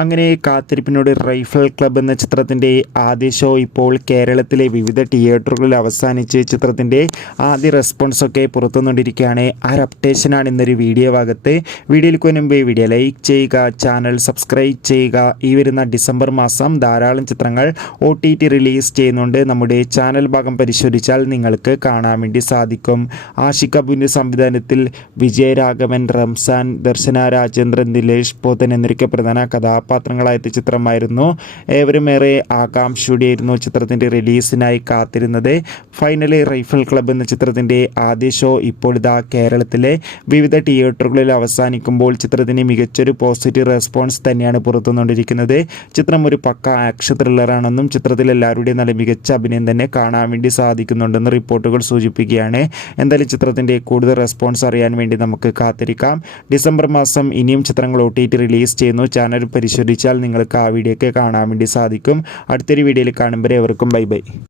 അങ്ങനെ കാത്തിരിപ്പിനോട് rifle club എന്ന ചിത്രത്തിൻ്റെ ആദ്യ ഷോ ഇപ്പോൾ കേരളത്തിലെ വിവിധ തിയേറ്ററുകളിൽ അവസാനിച്ച് ചിത്രത്തിൻ്റെ ആദ്യ റെസ്പോൺസൊക്കെ പുറത്തുവന്നുകൊണ്ടിരിക്കുകയാണ്. ആ ഒരു അപ്ഡേഷനാണ് ഇന്നൊരു വീഡിയോ ഭാഗത്ത്. വീഡിയോയിലേക്ക് മുൻപ് വീഡിയോ ലൈക്ക് ചെയ്യുക, ചാനൽ സബ്സ്ക്രൈബ് ചെയ്യുക. ഈ വരുന്ന ഡിസംബർ മാസം ധാരാളം ചിത്രങ്ങൾ OTT റിലീസ് ചെയ്യുന്നുണ്ട്. നമ്മുടെ ചാനൽ ഭാഗം പരിശോധിച്ചാൽ നിങ്ങൾക്ക് കാണാൻ വേണ്ടി സാധിക്കും. ആഷിഖ് അബുവിൻ്റെ സംവിധാനത്തിൽ വിജയരാഘവൻ, റംസാൻ, ദർശന രാജേന്ദ്രൻ, ദിലേഷ് പോത്തൻ എന്നിവരൊക്കെ പ്രധാന കഥാപാത്രങ്ങളായ ചിത്രമായിരുന്നു. ഏവരും ഏറെ ആകാംക്ഷയോടെയായിരുന്നു ചിത്രത്തിൻ്റെ റിലീസിനായി കാത്തിരുന്നത്. ഫൈനലി റൈഫിൾ ക്ലബ്ബ് എന്ന ചിത്രത്തിൻ്റെ ആദ്യ ഷോ ഇപ്പോൾ ഇതാ കേരളത്തിലെ വിവിധ തിയേറ്ററുകളിൽ അവസാനിക്കുമ്പോൾ ചിത്രത്തിന് മികച്ചൊരു പോസിറ്റീവ് റെസ്പോൺസ് തന്നെയാണ് പുറത്തുവന്നുകൊണ്ടിരിക്കുന്നത്. ചിത്രം ഒരു പക്ക ആക്ഷൻ ത്രില്ലറാണെന്നും ചിത്രത്തിൽ എല്ലാവരുടെയും നല്ല മികച്ച അഭിനയം തന്നെ കാണാൻ വേണ്ടി സാധിക്കുന്നുണ്ടെന്ന് റിപ്പോർട്ടുകൾ സൂചിപ്പിക്കുകയാണ്. എന്തായാലും ചിത്രത്തിൻ്റെ കൂടുതൽ റെസ്പോൺസ് അറിയാൻ വേണ്ടി നമുക്ക് കാത്തിരിക്കാം. ഡിസംബർ മാസം ഇനിയും ചിത്രങ്ങൾ OTT റിലീസ് ചെയ്യുന്നു. ചാനൽ പരിശോധിച്ചാൽ നിങ്ങൾക്ക് ആ വീഡിയോ ഒക്കെ കാണാൻ വേണ്ടി സാധിക്കും. അടുത്തൊരു വീഡിയോയിൽ കാണുമ്പോൾ എവർക്കും ബൈ ബൈ.